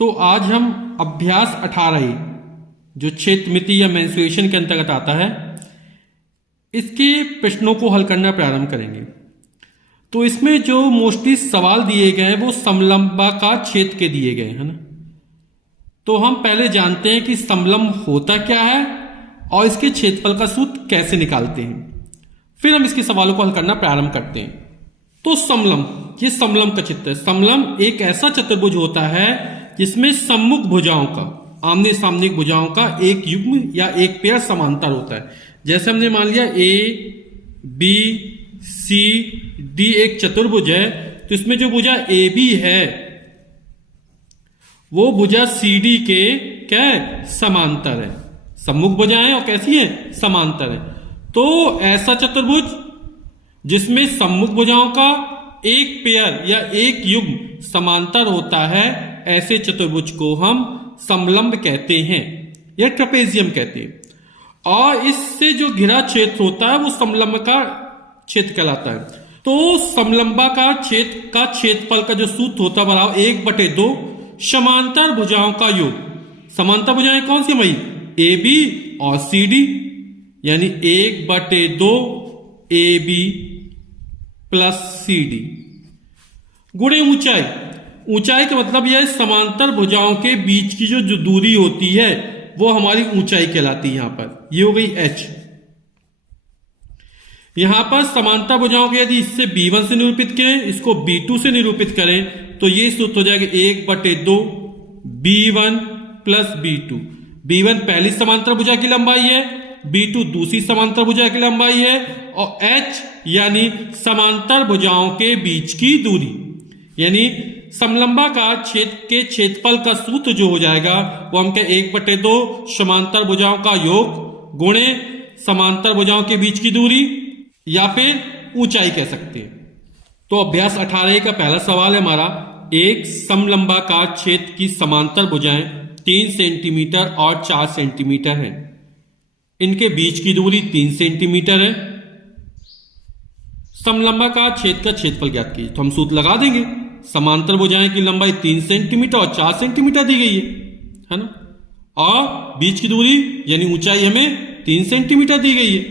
तो आज हम अभ्यास 18 जो क्षेत्रमिति या मेंसुरेशन के अंतर्गत आता है, इसके प्रश्नों को हल करना प्रारंभ करेंगे। तो इसमें जो मोस्टली सवाल दिए गए हैं वो समलंबाकार क्षेत्र के दिए गए हैं ना। तो हम पहले जानते हैं कि समलंब होता क्या है और इसके क्षेत्रफल का सूत्र कैसे निकालते हैं, फिर हम इसके सवालों को हल करना प्रारंभ करते हैं। तो समलंब, ये समलंब का चित्र है। समलंब एक ऐसा चतुर्भुज होता है जिसमें सम्मुख भुजाओं का, आमने सामने भुजाओं का एक युग्म या एक पेयर समांतर होता है। जैसे हमने मान लिया ए बी सी डी एक चतुर्भुज है, तो इसमें जो भुजा ए बी है वो भुजा सी डी के क्या है, समांतर है। सम्मुख भुजाएं और कैसी है, समांतर है। तो ऐसा चतुर्भुज जिसमें सम्मुख भुजाओं का एक पेयर या एक युग्म समांतर होता है, ऐसे चतुर्भुज को हम समलंब कहते हैं या ट्रेपेजियम कहते हैं। और इससे जो घिरा क्षेत्र होता है वो समलंब का क्षेत्र कहलाता है। तो समलंबाकार क्षेत्र का क्षेत्रफल का जो सूत्र होता है बराबर 1/2 समांतर भुजाओं का योग। समांतर भुजाएं कौन सी भाई, ए बी और सी डी, यानी 1/2 A B plus C D गुणे ऊंचाई। ऊंचाई का मतलब यह समांतर भुजाओं के बीच की जो दूरी होती है वो हमारी ऊंचाई कहलाती है। यहां पर ये हो गई h। यहां पर समांतर भुजाओं के यदि इससे b1 से निरूपित करें, इसको b2 से निरूपित करें, तो ये सूत्र हो जाएगा 1/2 b1 प्लस b2। b1 पहली समांतर भुजा की लंबाई है, b2 दूसरी समांतर भुजा की लंबाई है, और h यानी समांतर भुजाओं के बीच की दूरी। यानी समलंबाकार क्षेत्र के क्षेत्रफल का सूत्र जो हो जाएगा वो हम क्या, 1/2 समांतर भुजाओं का योग गुणे समांतर भुजाओं के बीच की दूरी या फिर ऊंचाई कह सकते हैं। तो अभ्यास 18 का पहला सवाल है हमारा, एक समलंबाकार क्षेत्र की समांतर भुजाएं 3 सेंटीमीटर और 4 सेंटीमीटर है। इनके बीच की दूरी 3 सेंटीमीटर है। समलंबाकार क्षेत्र का क्षेत्रफल ज्ञात कीजिए। तो हम सूत्र लगा देंगे, समांतर भुजाएं की लंबाई 3 सेंटीमीटर और 4 सेंटीमीटर दी गई है ना, और बीच की दूरी यानी ऊंचाई हमें 3 सेंटीमीटर दी गई है।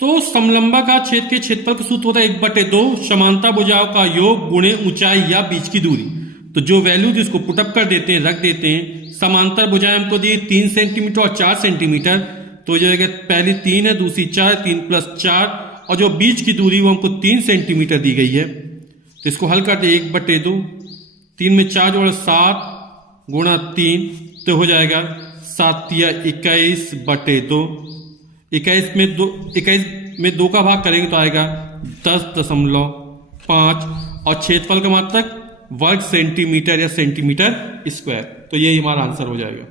तो समलंबाकार क्षेत्र के क्षेत्रफल का सूत्र होता है 1/2 समांतर भुजाओं का योग गुणे ऊंचाई या बीच की दूरी। तो जो वैल्यू जिसको पुटअप कर देते हैं, रख देते हैं। समांतर भुजाएं हमको दी 3 सेंटीमीटर और 4 सेंटीमीटर, तो जो है पहली 3 है, दूसरी 4, 3 + 4, और जो बीच की दूरी वो हमको 3 सेंटीमीटर दी गई है। तो इसको हल करते 1/2, 3 में 4 जोड़ 7 गुणा 3, तो हो जाएगा 7 या 21/2। 21 में 2 का भाग करेंगे तो आएगा 10.5, और क्षेत्रफल का मात्रक वर्ग सेंटीमीटर या सेंटीमीटर स्क्वायर। तो यही हमारा आंसर हो जाएगा।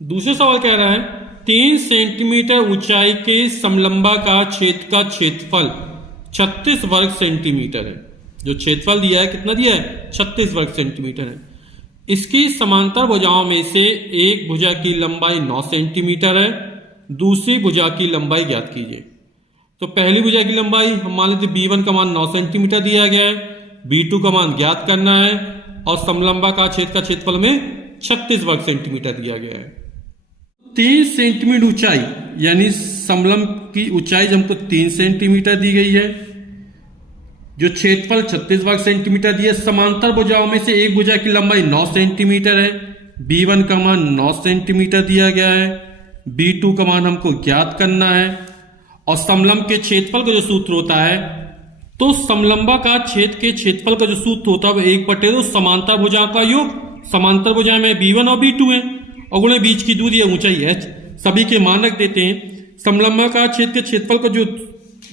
दूसरा सवाल कह रहा है 3 सेंटीमीटर ऊंचाई के समलंबाकार क्षेत्र का क्षेत्रफल 36 वर्ग सेंटीमीटर है। जो क्षेत्रफल दिया है कितना दिया है, 36 वर्ग सेंटीमीटर है। इसकी समांतर भुजाओं में से एक भुजा की लंबाई 9 सेंटीमीटर है, दूसरी भुजा की लंबाई ज्ञात कीजिए। तो पहली भुजा की लंबाई हम मान लेते b1 का मान 9 सेंटीमीटर दिया गया है, b2 का मान ज्ञात करना है, और समलंबाकार क्षेत्र का क्षेत्रफल में 36 वर्ग सेंटीमीटर दिया गया है। 3 सेंटीमीटर ऊंचाई यानी समलंब की ऊंचाई हमको 3 सेंटीमीटर दी गई है, जो क्षेत्रफल 36 वर्ग सेंटीमीटर दिया। समांतर भुजाओं में से एक भुजा की लंबाई 9 सेंटीमीटर है, b1 का मान 9 सेंटीमीटर दिया गया है, b2 का मान हमको ज्ञात करना है, और समलंब के क्षेत्रफल का जो सूत्र होता है, तो समलंबाकार क्षेत्र के क्षेत्रफल का जो सूत्र होता है 1/2 समांतर भुजाओं का योग। समांतर भुजाएं में b1 और b2 है, और गुणे बीच की दूरी है ऊंचाई h। सभी के मान रख देते हैं। समलंबाकार क्षेत्र के क्षेत्रफल का जो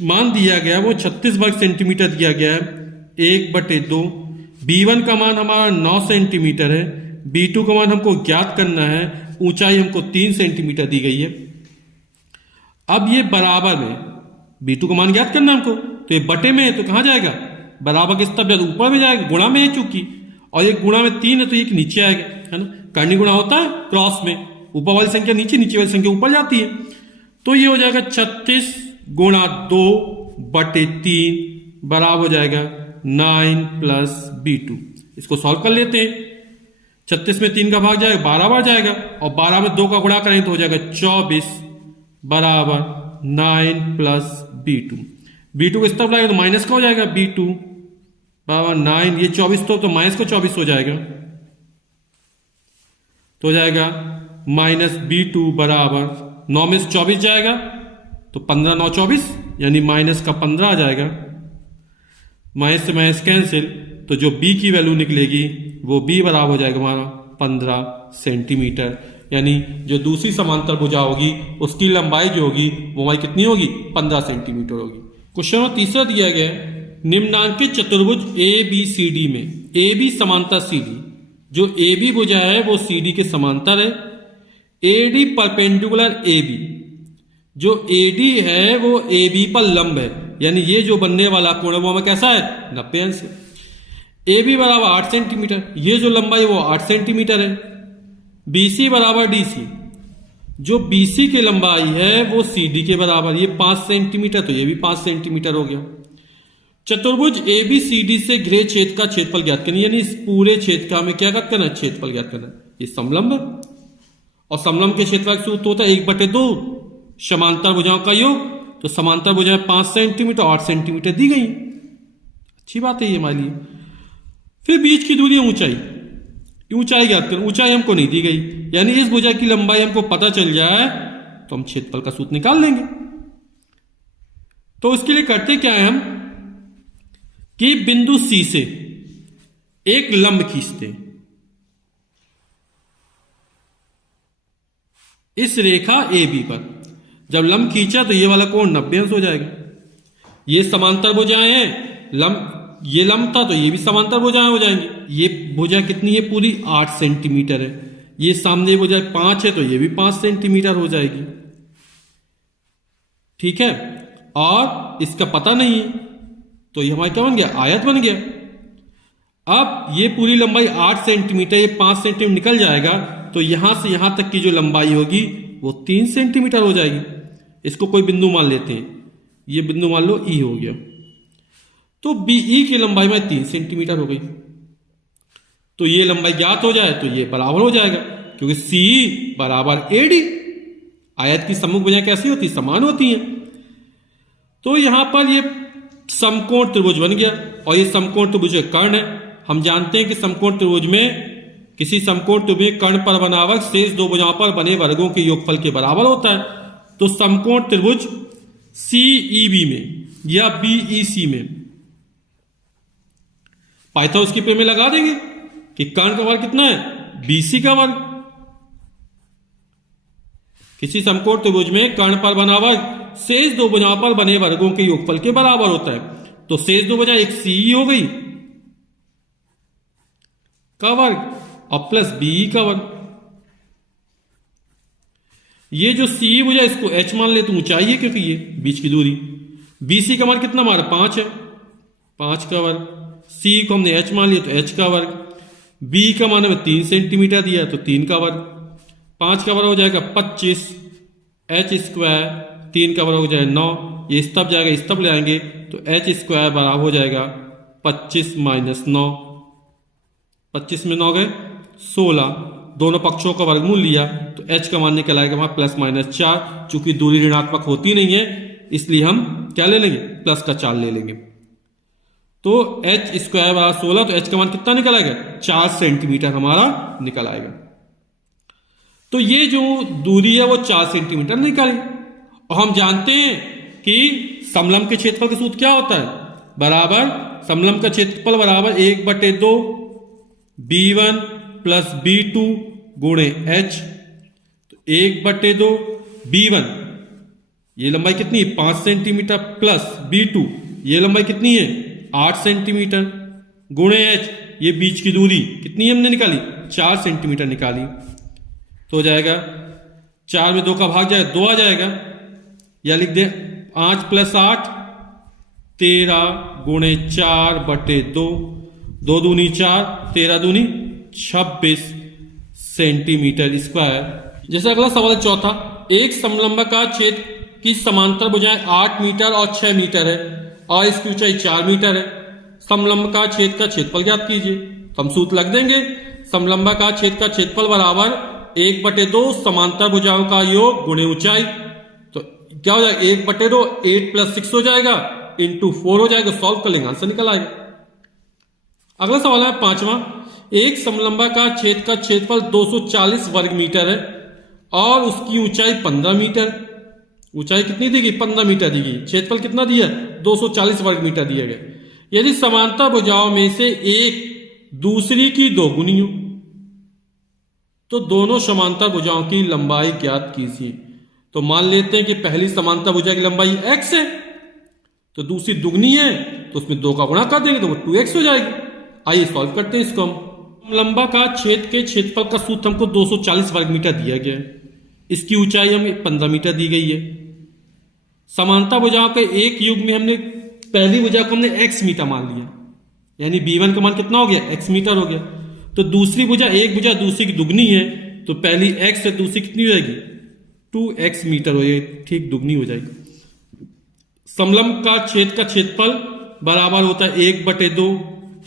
मान दिया गया वो 36 वर्ग सेंटीमीटर दिया गया है, 1/2। b1 का मान हमारा 9 सेंटीमीटर है, b2 का मान हमको ज्ञात करना है, ऊंचाई हमको 3 सेंटीमीटर दी गई है। अब ये बराबर में b2 का मान ज्ञात करना हमको, तो ये बटे में है तो कहां जाएगा, बराबर के स्तर ऊपर में जाएगा, गुणा में है चूंकि, और ये गुणा में 3 है तो ये नीचे आएगा, है ना। कर्णी गुणा होता है क्रॉस में, ऊपर वाली संख्या नीचे, नीचे वाली संख्या ऊपर जाती है। तो ये हो जाएगा 36 गुणा 2/3 बराबर हो जाएगा 9 + b2। इसको सॉल्व कर लेते हैं। 36 में 3 का भाग जाएगा 12 बार जाएगा, और 12 में 2 का गुणा करें तो हो जाएगा 24 बराबर 9 प्लस B2। B2 को इस तरफ लाएगा तो माइनस का हो जाएगा B2 बराबर 9, ये 24 तो माइनस को 24 हो जाएगा, तो हो जाएगा माइनस B2 बराबर 9 में से 24 जाएगा तो 15 9 24, यानी माइनस का 15 आ जाएगा। माइनस से माइनस कैंसिल, तो जो B की वैल्यू निकलेगी वो B बराबर हो जाएगा हमारा 15 सेंटीमीटर, यानी जो दूसरी समांतर भुजा होगी उसकी लंबाई जो होगी वो हमारी कितनी होगी 15 सेंटीमीटर होगी। क्वेश्चन नंबर तीसरा दिया गया है, निम्नांकित चतुर्भुज ABCD में AB समांतर CD, जो AB भुजा है वो CD के समांतर है, AD परपेंडिकुलर AB, जो AD है वो AB पर लंब है, यानी ये जो बनने वाला कोण है वो हमें कैसा है 90 अंश है। AB बराबर 8 सेंटीमीटर, ये जो लंबाई वो 8 सेंटीमीटर है। BC बराबर DC, जो BC की लंबाई है वो CD के बराबर, ये 5 सेंटीमीटर, तो ये भी 5 सेंटीमीटर हो गया। चतुर्भुज ABCD से घिरे छेद का क्षेत्रफल ज्ञात करना, यानी इस पूरे छेद का हमें क्या करना है क्षेत्रफल ज्ञात करना है। ये समलंब है और समलंब के क्षेत्रफल का सूत्र होता है 1/2 समांतर भुजाओं का योग, तो समांतर भुजाएं 5 सेंटीमीटर 8 सेंटीमीटर दी गई, अच्छी बात है ये हमारे लिए। फिर बीच की दूरी ऊंचाई, ऊंचाई ज्ञात करें, ऊंचाई हमको नहीं दी गई, यानी इस भुजा की लंबाई हमको पता चल जाए तो हम क्षेत्रफल का सूत्र निकाल लेंगे। तो उसके लिए करते क्या है हम कि बिंदु C से एक लंब खींचते हैं, इस रेखा AB पर जब लंब खींचा तो ये वाला कोण 90 अंश हो जाएगा। ये समांतर भुजाएं हैं, ये लंब था तो ये भी समांतर भुजाएं हो जाएंगी। ये भुजा कितनी है पूरी 8 सेंटीमीटर है, ये सामने भुजा 5 है तो ये भी 5 सेंटीमीटर हो जाएगी, ठीक है। और इसका पता नहीं है तो ये हमारा क्या बन गया आयत बन गया। अब ये पूरी लंबाई 8 सेंटीमीटर, ये 5 सेंटीमीटर निकल जाएगा तो यहां से यहां तक की जो लंबाई होगी वो 3 सेंटीमीटर हो जाएगी। इसको कोई बिंदु मान लेते हैं, ये बिंदु मान लो E हो गया, तो BE की लंबाई में 3 सेंटीमीटर हो गई, तो ये लंबाई ज्ञात हो जाए तो ये बराबर हो जाएगा, क्योंकि CE बराबर AD। आयत की सम्मुख भुजाएं कैसी होती समान होती हैं। तो यहां पर ये समकोण त्रिभुज बन गया, और ये समकोण त्रिभुज कर्ण है। हम जानते हैं कि समकोण त्रिभुज में किसी समकोण त्रिभुज कर्ण पर बना वर्ग शेष दो भुजाओं पर बने वर्गों के योगफल के बराबर होता है। तो समकोण त्रिभुज CEB में या BEC में पाइथागोरस की प्रमेय लगा देंगे कि कर्ण का वर्ग कितना है BC का वर्ग। किसी समकोण त्रिभुज में कर्ण पर बना वर्ग शेष दो भुजाओं पर बने वर्गों के योगफल के बराबर होता है। तो शेष दो भुजाएं एक CE हो गई का वर्ग और प्लस BE का वर्ग। ये जो CE भुजा इसको H मान ले तो ऊंचाई है, क्योंकि ये बीच की दूरी। BC का मान कितना हमारा 5 है, 5 का वर्ग। C को हमने H मान लिया तो H का वर्ग। B का मान हमें 3 सेंटीमीटर दिया तो 3 का वर्ग। 5 का वर्ग हो जाएगा 25, H स्क्वायर 3 का वर्ग हो जाएगा 9, ये इस तरफ जाएगा इस तरफ ले आएंगे तो H स्क्वायर बराबर हो जाएगा 25 माइनस 9, 25 में 9 गए 16, दोनों पक्षों का वर्गमूल लिया तो H का मान निकल आएगा वहां प्लस माइनस 4। चूंकि दूरी ऋणात्मक होती नहीं है इसलिए हम क्या ले लेंगे प्लस का 4 ले लेंगे। तो H स्क्वायर बराबर 16, तो H का मान कितना निकल आएगा 4 सेंटीमीटर हमारा निकल आएगा। तो ये जो दूरी है वो 4 सेंटीमीटर निकाली। और हम जानते हैं कि समलंब के क्षेत्रफल का सूत्र क्या होता है, बराबर समलंब का क्षेत्रफल बराबर 1/2 B1 प्लस B2 गुणे H। तो 1/2 B1 ये लंबाई कितनी है 5 सेंटीमीटर प्लस B2 ये लंबाई कितनी है 8 सेंटीमीटर गुणे H, ये बीच की दूरी कितनी हमने निकाली 4 सेंटीमीटर निकाली। तो हो जाएगा 4 में 2 का भाग जाए 2 आ जाएगा, या लिख दे 5 प्लस 8 13 गुणे 4/2, 2 दूनी 4 13 दूनी 26 सेंटीमीटर स्क्वायर। जैसे अगला सवाल चौथा, एक समलंब का छेद की समांतर भुजाएं 8 मीटर और 6 मीटर है और इसकी ऊंचाई 4 मीटर है। समलंब का छेद का क्षेत्रफल ज्ञात कीजिए। तो हम सूत्र लग देंगे, समलंबाकार छेद का क्षेत्रफल बराबर 1/2 समांतर भुजाओं का योग गुणे ऊंचाई। तो क्या हो जाएगा 1/2 8 + 6 हो जाएगा इंटू 4 हो जाएगा, सॉल्व कर लेंगे आंसर निकल आएगा। अगला सवाल है 5वां, एक समलंबाकार छेद का क्षेत्रफल 240 वर्ग मीटर है और उसकी ऊंचाई 15 मीटर। ऊंचाई कितनी दी गई 15 मीटर दी गई, क्षेत्रफल कितना दिया 240 वर्ग मीटर दिया गया। यदि समांतर भुजाओं में से एक दूसरी की दोगुनी हो तो दोनों समांतर भुजाओं की लंबाई ज्ञात कीजिए। तो मान लेते हैं कि पहली समांतर भुजा की लंबाई x है तो दूसरी दुगनी है तो उसमें 2 का गुणा कर देंगे तो वो 2x हो जाएगी। आइए सॉल्व करते हैं इसको हम। लंबाकार छेद के क्षेत्रफल का सूत्र हमको 240 वर्ग मीटर दिया गया है, इसकी ऊंचाई हमें 15 मीटर दी गई है। समांतर भुजाओं के एक युग में हमने पहली भुजा को हमने x मीटर मान लिया, यानी b1 का मान कितना हो गया x मीटर हो गया। तो दूसरी भुजा एक भुजा दूसरी की दुगनी है तो पहली x है दूसरी कितनी हो जाएगी 2x मीटर हो जाएगी, ठीक दुगनी हो जाएगी। समलंब का छेद का क्षेत्रफल बराबर होता है 1/2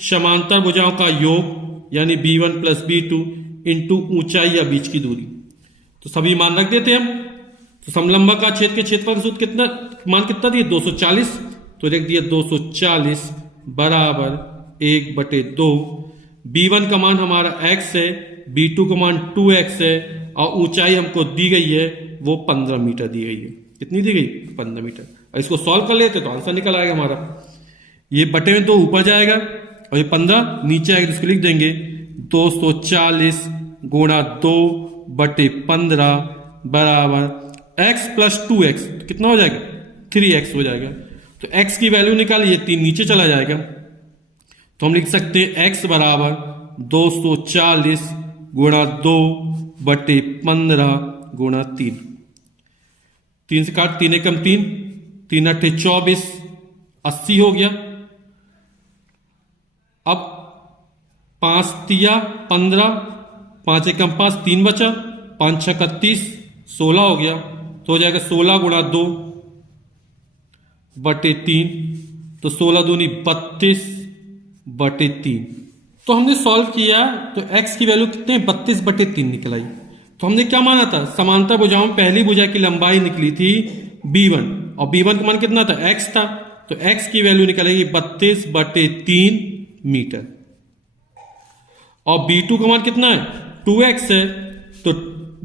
समांतर भुजाओं का योग यानी b1 + b2 इंटू ऊंचाई या बीच की दूरी। तो सभी मान रख देते हैं हम। तो समलंब का छेद के क्षेत्रफल का सूत्र कितना मान कितना दिया 240, तो लिख दिया 240 बराबर 1/2। b1 का मान हमारा x है, b2 का मान 2x है और ऊंचाई हमको दी गई है वो 15 मीटर दी गई है। कितनी दी गई 15 मीटर। इसको सॉल्व कर लेते तो आंसर निकल आएगा हमारा। ये बटे में 2 ऊपर जाएगा और ये 15 नीचे आएगा, इसको लिख देंगे 240 गुणा 2/15 बराबर x + 2x तो कितना हो जाएगा 3x हो जाएगा। तो x की वैल्यू निकालिए 3 नीचे चला जाएगा तो हम लिख सकते हैं x बराबर 240 गुणा 2/15 गुणा 3। 3 से काट 3 एकम 3, 3 अट्ठे 24, 80 हो गया। अब 5 तिया 15, 5 एकम 5 3 बचा, 5 6 31 16 हो गया तो हो जाएगा 16 गुणा 2/3 तो 16 दूनी 32/3। तो हमने सॉल्व किया तो x की वैल्यू कितने 32/3 निकल आई। तो हमने क्या माना था समांतर भुजाओं में पहली भुजा की लंबाई निकली थी b1 और b1 का मान कितना था x था, तो x की वैल्यू निकलेगी 32/3 मीटर और b2 का मान कितना है 2x है तो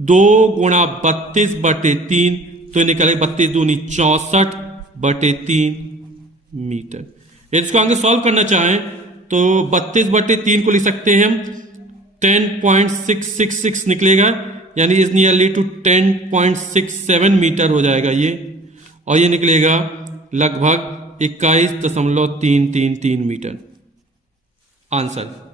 2 गुणा 32/3 तो निकले 32 दूनी 64/3 मीटर। यदि इसको आगे सॉल्व करना चाहें तो 32/3 को लिख सकते हैं हम 10.666 निकलेगा यानी इज नियरली टू 10.67 मीटर हो जाएगा ये, और ये निकलेगा लगभग 21.333 मीटर आंसर।